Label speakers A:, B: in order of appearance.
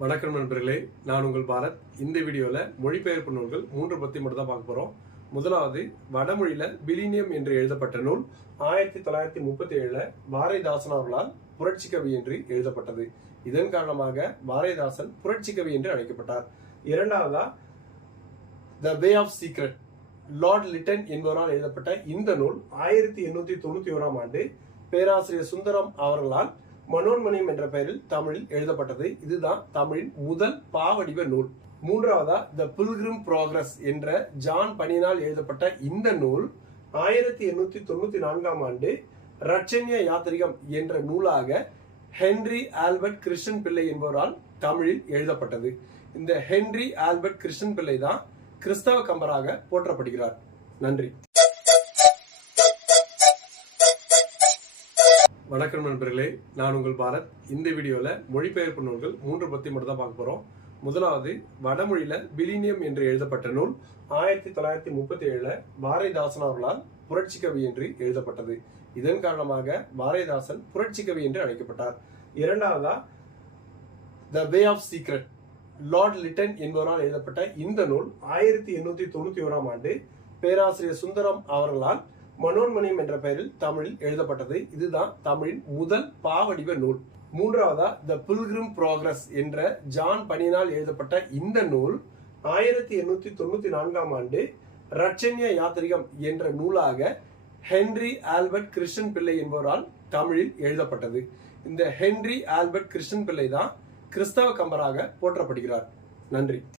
A: வணக்கம் நண்பர்களே நான் உங்கள் பாரத். இந்த வீடியோல மொழிபெயர்ப்பு நூல்கள் மூன்று பற்றி மட்டும் தான் பார்க்க போகிறோம் முதலாவது வடமொழியில பிலினியம் என்று எழுதப்பட்ட நூல் ஆயிரத்தி தொள்ளாயிரத்தி முப்பத்தி ஏழுல பாரதிதாசன் அவர்களால் புரட்சி கவி என்று எழுதப்பட்டது. இதன் காரணமாக பாரதிதாசன் புரட்சி கவி என்று அழைக்கப்பட்டார். இரண்டாவதா the way of secret Lord Lytton என்பவரால் எழுதப்பட்ட இந்த நூல் ஆயிரத்தி எண்ணூத்தி தொண்ணூத்தி ஓராம் ஆண்டு பேராசிரியர் சுந்தரம் அவர்களால் மனோன்மணியம் என்ற பெயரில் தமிழில் எழுதப்பட்டது. இதுதான் தமிழின் முதல் பாவடிவ நூல். மூன்றாவதா த பில்கிரிம் ப்ராக்ரஸ் என்ற ஜான் பனியினால் எழுதப்பட்ட இந்த நூல் ஆயிரத்தி எண்ணூத்தி தொண்ணூத்தி நான்காம் ஆண்டு ரட்சன்ய யாத்திரிகம் என்ற நூலாக ஹென்றி ஆல்பர்ட் கிருஷ்ணன் பிள்ளை என்பவரால் தமிழில் எழுதப்பட்டது. இந்த ஹென்றி ஆல்பர்ட் கிருஷ்ணன் பிள்ளை தான் கிறிஸ்தவ கம்பராக போற்றப்படுகிறார். நன்றி. வணக்கம் நண்பர்களே நான் உங்கள் பாரத். இந்த வீடியோவில் மொழிபெயர்ப்பு நூல்கள் மூன்று பத்தி மட்டும் தான் பார்க்க போகிறோம் முதலாவது வடமொழியில பிலினியம் என்று எழுதப்பட்ட நூல் ஆயிரத்தி தொள்ளாயிரத்தி முப்பத்தி ஏழுல பாரதிதாசன் அவர்களால் புரட்சி கவி என்று எழுதப்பட்டது. இதன் காரணமாக பாரதிதாசன் புரட்சி கவி என்று அழைக்கப்பட்டார். இரண்டாவதா the way of secret Lord Lytton என்பவரால் எழுதப்பட்ட இந்த நூல் ஆயிரத்தி எண்ணூத்தி தொண்ணூத்தி ஓராம் ஆண்டு பேராசிரியர் சுந்தரம் அவர்களால் மனோன்மணியம் என்ற பெயரில் தமிழில் எழுதப்பட்டது. இதுதான் தமிழின் முதல் பாவடிவ நூல். மூன்றாவதா த பில்கிரிம் ப்ராக்ரஸ் என்ற ஜான் பனியினால் எழுதப்பட்ட இந்த நூல் ஆயிரத்தி எண்ணூத்தி தொண்ணூத்தி நான்காம் ஆண்டு ரட்சன்ய யாத்திரிகம் என்ற நூலாக ஹென்றி ஆல்பர்ட் கிருஷ்ணன் பிள்ளை என்பவரால் தமிழில் எழுதப்பட்டது. இந்த ஹென்றி ஆல்பர்ட் கிருஷ்ணன் பிள்ளை தான் கிறிஸ்தவ கம்பராக போற்றப்படுகிறார். நன்றி.